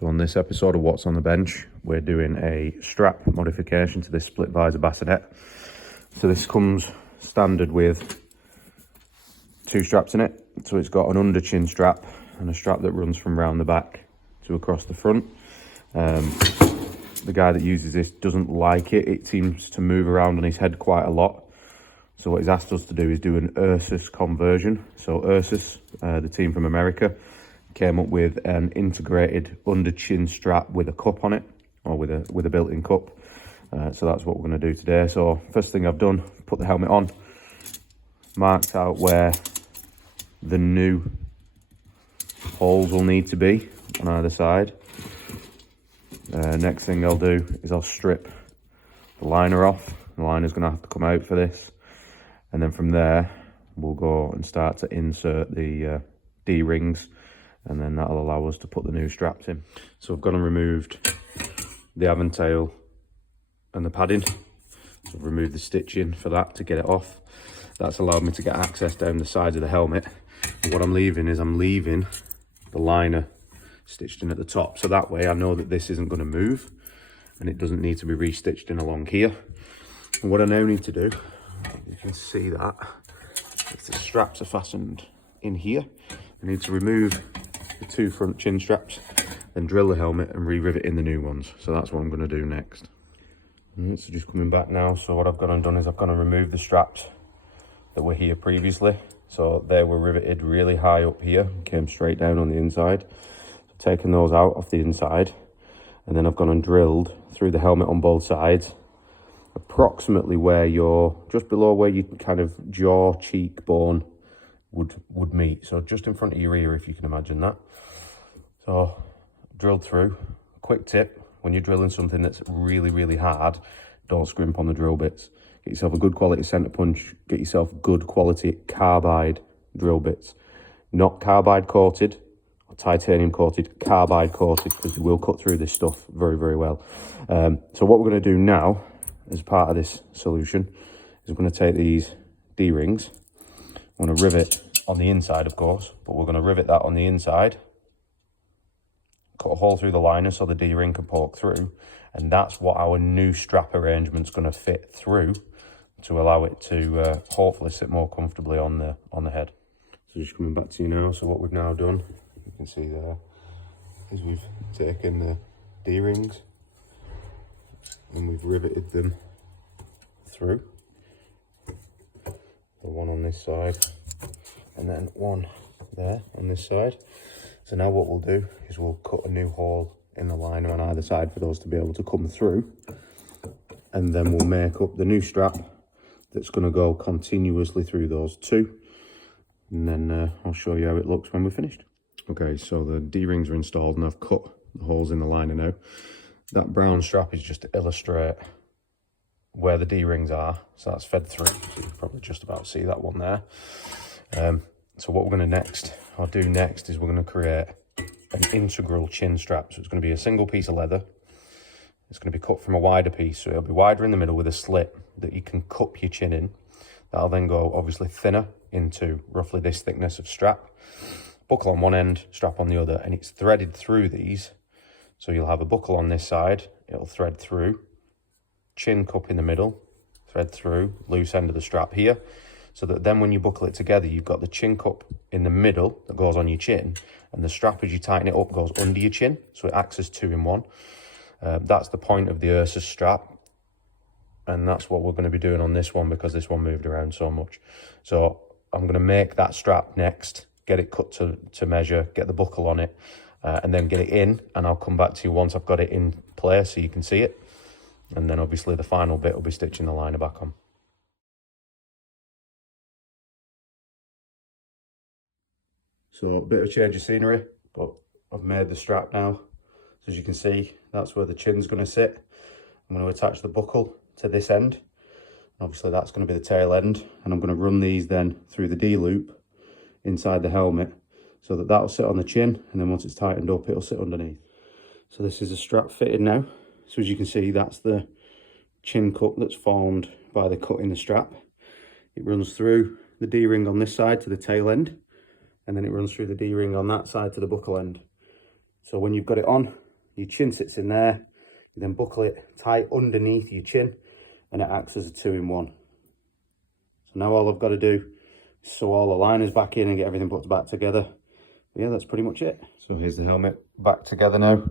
So on this episode of What's on the Bench, we're doing a strap modification to this split visor bassinet. So this comes standard with two straps in it. So it's got an under chin strap and a strap that runs from round the back to across the front. The guy that uses this doesn't like it. It seems to move around on his head quite a lot. So what he's asked us to do is do an Ursus conversion. So Ursus, the team from America, came up with an integrated under chin strap with a cup on it, or with a built-in cup. So that's what we're going to do today. So first thing I've done, put the helmet on, marked out where the new holes will need to be on either side. Next thing I'll do is I'll strip the liner off. The liner's going to have to come out for this, and then from there we'll go and start to insert the D-rings, and then that'll allow us to put the new straps in. So I've gone and removed the aventail and the padding. So I've removed the stitching for that to get it off. That's allowed me to get access down the sides of the helmet. And what I'm leaving is I'm leaving the liner stitched in at the top, so that way I know that this isn't going to move and it doesn't need to be restitched in along here. And what I now need to do, you can see that if the straps are fastened in here, I need to remove the two front chin straps, then drill the helmet and re-rivet in the new ones. So that's what I'm going to do next. So just coming back now, so what I've gone and done is I've gone and removed the straps that were here previously. So they were riveted really high up here, came straight down on the inside. So taking those out off the inside, and then I've gone and drilled through the helmet on both sides, approximately where you're, just below where your kind of jaw, cheekbone would meet. So just in front of your ear, if you can imagine that. So drilled through. Quick tip, when you're drilling something that's really, really hard, don't scrimp on the drill bits. Get yourself a good quality center punch, get yourself good quality carbide drill bits. Not carbide coated or titanium coated, carbide coated, because it will cut through this stuff very, very well. So what we're going to do now, as part of this solution, is we're going to take these D-rings. We're going to rivet on the inside, of course, but we're going to rivet that on the inside, cut a hole through the liner so the D-ring can poke through, and that's what our new strap arrangement's going to fit through to allow it to hopefully sit more comfortably on the head. So just coming back to you now, so what we've now done, you can see there, is we've taken the D-rings and we've riveted them through. The one on this side and then one there on this side. So now what we'll do is we'll cut a new hole in the liner on either side for those to be able to come through, and then we'll make up the new strap that's going to go continuously through those two, and then I'll show you how it looks when we're finished. Okay, so the D-rings are installed and I've cut the holes in the liner now. That brown strap is just to illustrate where the D-rings are, so that's fed through, so you can probably just about see that one there. So what we're going to do next is we're going to create an integral chin strap. So it's going to be a single piece of leather. It's going to be cut from a wider piece, so it'll be wider in the middle with a slit that you can cup your chin in. That'll then go obviously thinner into roughly this thickness of strap. Buckle on one end, strap on the other, and it's threaded through these. So you'll have a buckle on this side, it'll thread through, chin cup in the middle, thread through, loose end of the strap here, so that then when you buckle it together, you've got the chin cup in the middle that goes on your chin, and the strap, as you tighten it up, goes under your chin, so it acts as two in one. That's the point of the Ursus strap, and that's what we're going to be doing on this one, because this one moved around so much. So I'm going to make that strap next, get it cut to measure, get the buckle on it, and then get it in, and I'll come back to you once I've got it in place so you can see it. And then obviously the final bit will be stitching the liner back on. So a bit of change of scenery, but I've made the strap now. So as you can see, that's where the chin's going to sit. I'm going to attach the buckle to this end. Obviously that's going to be the tail end, and I'm going to run these then through the D-loop inside the helmet, so that that'll sit on the chin, and then once it's tightened up, it'll sit underneath. So this is a strap fitted now. So as you can see, that's the chin cup that's formed by the cut in the strap. It runs through the D-ring on this side to the tail end, and then it runs through the D-ring on that side to the buckle end. So when you've got it on, your chin sits in there. You then buckle it tight underneath your chin and it acts as a 2-in-1. So now all I've got to do is sew all the liners back in and get everything put back together. But yeah, that's pretty much it. So here's the helmet back together now.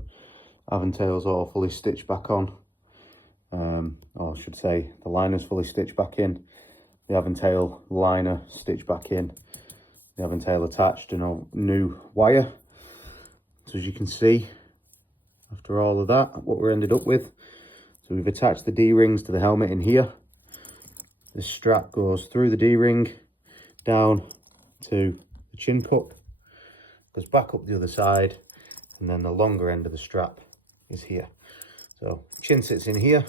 Aventail's all fully stitched back on. Or I should say the liner's fully stitched back in. The Aventail liner stitched back in. The Aventail attached and a new wire. So as you can see, after all of that, what we ended up with. So we've attached the D-rings to the helmet in here. This strap goes through the D-ring, down to the chin cup, goes back up the other side, and then the longer end of the strap is here. So chin sits in here,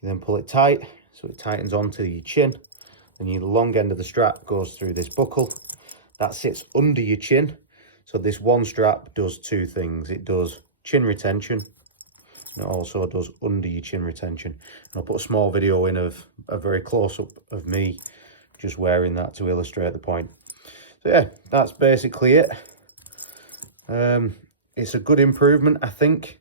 you then pull it tight, so it tightens onto your chin, and the long end of the strap goes through this buckle. That sits under your chin, so this one strap does two things. It does chin retention, and it also does under your chin retention. And I'll put a small video in of a very close-up of me just wearing that to illustrate the point. So yeah, that's basically it. It's a good improvement, I think.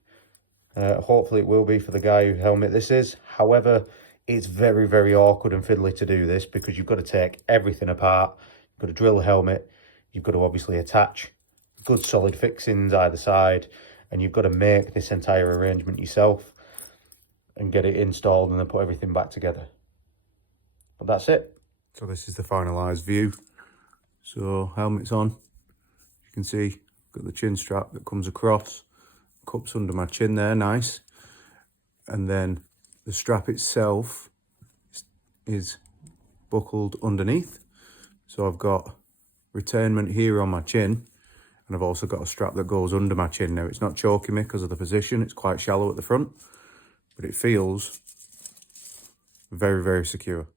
Hopefully it will be for the guy whose helmet this is. However, it's very, very awkward and fiddly to do this because you've got to take everything apart. You've got to drill the helmet. You've got to obviously attach good solid fixings either side. And you've got to make this entire arrangement yourself and get it installed and then put everything back together. But that's it. So this is the finalised view. So helmet's on. You can see, got the chin strap that comes across. Cups under my chin there, nice. And then the strap itself is buckled underneath. So I've got retainment here on my chin. And I've also got a strap that goes under my chin now. It's not choking me because of the position. It's quite shallow at the front, but it feels very, very secure.